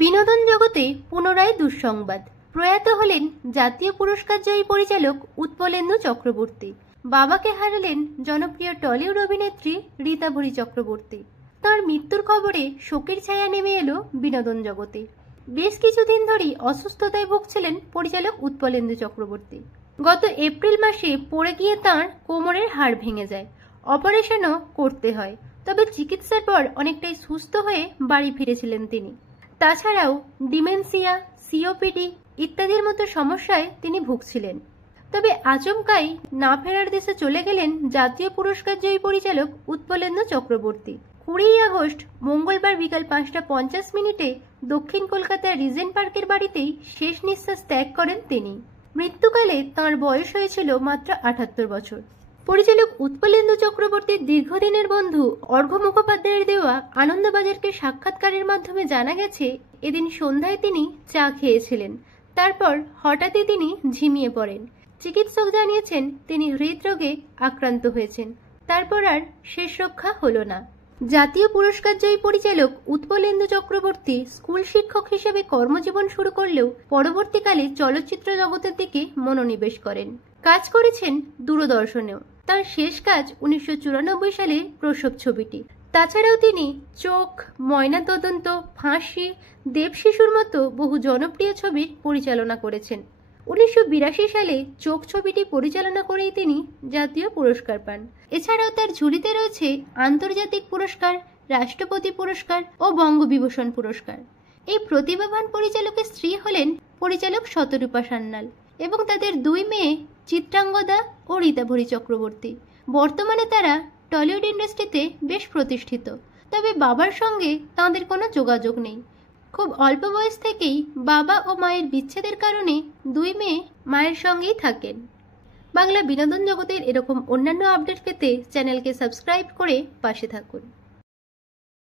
বিনোদন জগতে পুনরায় দুঃসংবাদ। প্রয়াত হলেন জাতীয় পুরস্কার জয়ী পরিচালক উৎপলেন্দু চক্রবর্তী। বাবাকে হারালেন জনপ্রিয় টলিউড অভিনেত্রী রীতাভরি চক্রবর্তী। তাঁর মৃত্যুর খবরে শোকের ছায়া নেমে এলো বিনোদন জগতে। বেশ কিছুদিন ধরেই অসুস্থতায় ভুগছিলেন পরিচালক উৎপলেন্দু চক্রবর্তী। গত এপ্রিল মাসে পড়ে গিয়ে তাঁর কোমরের হাড় ভেঙে যায়, অপারেশনও করতে হয়। তবে চিকিৎসার পর অনেকটাই সুস্থ হয়ে বাড়ি ফিরেছিলেন তিনি। তাছাড়াও ডিমেনশিয়া, সিওপিডি ইত্যাদির মতো সমস্যায় তিনি ভুগছিলেন। তবে আচমকাই না ফেরার দেশে চলে গেলেন জাতীয় পুরস্কার জয়ী পরিচালক উৎপলেন্দু চক্রবর্তী। 20 আগস্ট মঙ্গলবার বিকাল 5:50 দক্ষিণ কলকাতার রিজেন্ট পার্কের বাড়িতেই শেষ নিঃশ্বাস ত্যাগ করেন তিনি। মৃত্যুকালে তাঁর বয়স হয়েছিল মাত্র 78 বছর। পরিচালক উৎপলেন্দু চক্রবর্তীর দীর্ঘদিনের বন্ধু অর্ঘ্য মুখোপাধ্যায়ের দেওয়া আনন্দবাজারকে সাক্ষাৎকারের মাধ্যমে জানা গেছে, এদিন সন্ধ্যায় তিনি চা খেয়েছিলেন। তারপর হঠাৎই তিনি ঝিমিয়ে পড়েন। চিকিৎসক জানিয়েছেন তিনি হৃদরোগে আক্রান্ত হয়েছেন। তারপর আর শেষ রক্ষা হলো না। জাতীয় পুরস্কার জয়ী পরিচালক উৎপলেন্দু চক্রবর্তী স্কুল শিক্ষক হিসেবে কর্মজীবন শুরু করলেও পরবর্তীকালে চলচ্চিত্র জগতের দিকে মনোনিবেশ করেন। কাজ করেছেন দূরদর্শনেও। তার শেষ কাজ 1994 সালে প্রসব ছবিটি। তাছাড়াও তিনি চোখ, ময়নাতদন্ত, ফাঁসি, দেবশিশুর মতো বহু জনপ্রিয় ছবির পরিচালনা করেছেন। 1982 সালে চোখ ছবিটি পরিচালনা করেই তিনি জাতীয় পুরস্কার পান। এছাড়াও তার ঝুলিতে রয়েছে আন্তর্জাতিক পুরস্কার, রাষ্ট্রপতি পুরস্কার ও বঙ্গবিভূষণ পুরস্কার। এই প্রতিভাবান পরিচালকের স্ত্রী হলেন পরিচালক শতরূপা সান্যাল এবং তাদের 2 মেয়ে চিত্রাঙ্গদা ও রীতাভরি চক্রবর্তী। বর্তমানে তারা টলিউড ইন্ডাস্ট্রিতে বেশ প্রতিষ্ঠিত। তবে বাবার সঙ্গে তাঁদের কোনো যোগাযোগ নেই। খুব অল্প বয়স থেকেই বাবা ও মায়ের বিচ্ছেদের কারণে 2 মেয়ে মায়ের সঙ্গেই থাকেন। বাংলা বিনোদন জগতের এরকম অন্যান্য আপডেট পেতে চ্যানেলকে সাবস্ক্রাইব করে পাশে থাকুন।